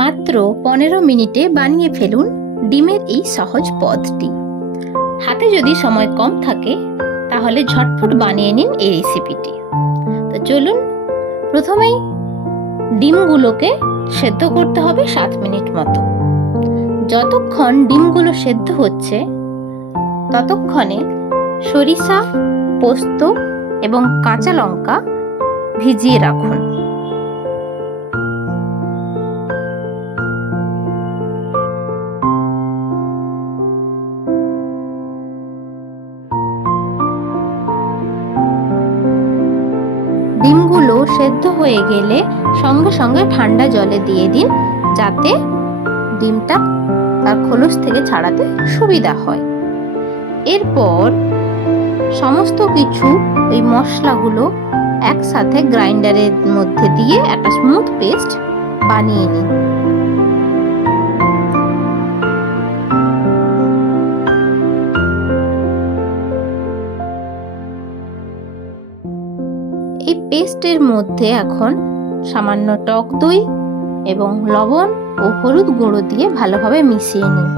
মাত্র 15 মিনিটে বানিয়ে ফেলুন ডিমের এই সহজ পদটি। হাতে যদি সময় কম থাকে তাহলে ঝটফট বানিয়ে নিন এই রেসিপিটি। তো চলুন, প্রথমেই ডিমগুলোকে সেদ্ধ করতে হবে 7 মিনিট মতো। যতক্ষণ ডিমগুলো সেদ্ধ হচ্ছে ততক্ষণে সরিষা, পোস্ত এবং কাঁচা লঙ্কা ভিজিয়ে রাখুন। ডিমগুলো সেদ্ধ হয়ে গেলে সঙ্গে সঙ্গে ঠান্ডা জলে দিয়ে দিন, যাতে ডিমটা তার খোলস থেকে ছাড়াতে সুবিধা হয়। এরপর সমস্ত কিছু ওই মশলাগুলো একসাথে গ্রাইন্ডারের মধ্যে দিয়ে একটা স্মুথ পেস্ট বানিয়ে নিন। এই পেস্টের মধ্যে এখন সামান্য টক দই এবং লবণ ও হলুদ গুঁড়ো দিয়ে ভালোভাবে মিশিয়ে নিন।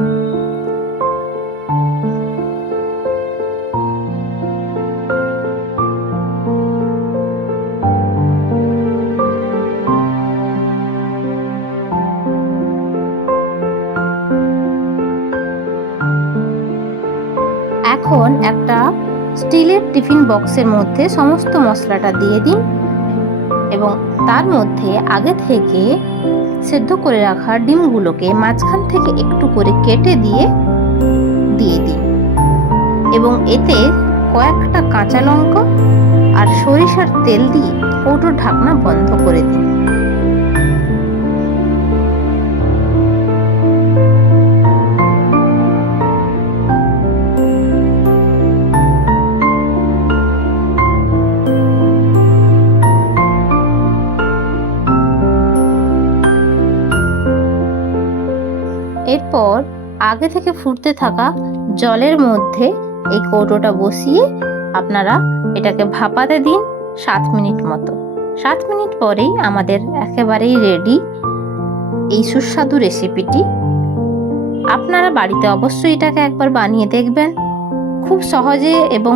এখন একটা স্টিলের টিফিন বক্সের মধ্যে সমস্ত মশলাটা দিয়ে দিন এবং তার মধ্যে আগে থেকে সেদ্ধ করে রাখা ডিমগুলোকে মাঝখান থেকে একটু করে কেটে দিয়ে দিন এবং এতে কয়েকটা কাঁচা লঙ্কা আর সরিষার তেল দিয়ে কৌটোর ঢাকনা বন্ধ করে দিন। এরপর আগে থেকে ফুটতে থাকা জলের মধ্যে এই কৌটোটা বসিয়ে আপনারা এটাকে ভাপাতে দিন 7 মিনিট মতো। 7 মিনিট পরেই আমাদের একেবারেই রেডি এই সুস্বাদু রেসিপিটি। আপনারা বাড়িতে অবশ্যই এটাকে একবার বানিয়ে দেখবেন। খুব সহজে এবং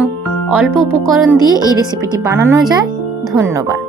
অল্প উপকরণ দিয়ে এই রেসিপিটি বানানো যায়। ধন্যবাদ।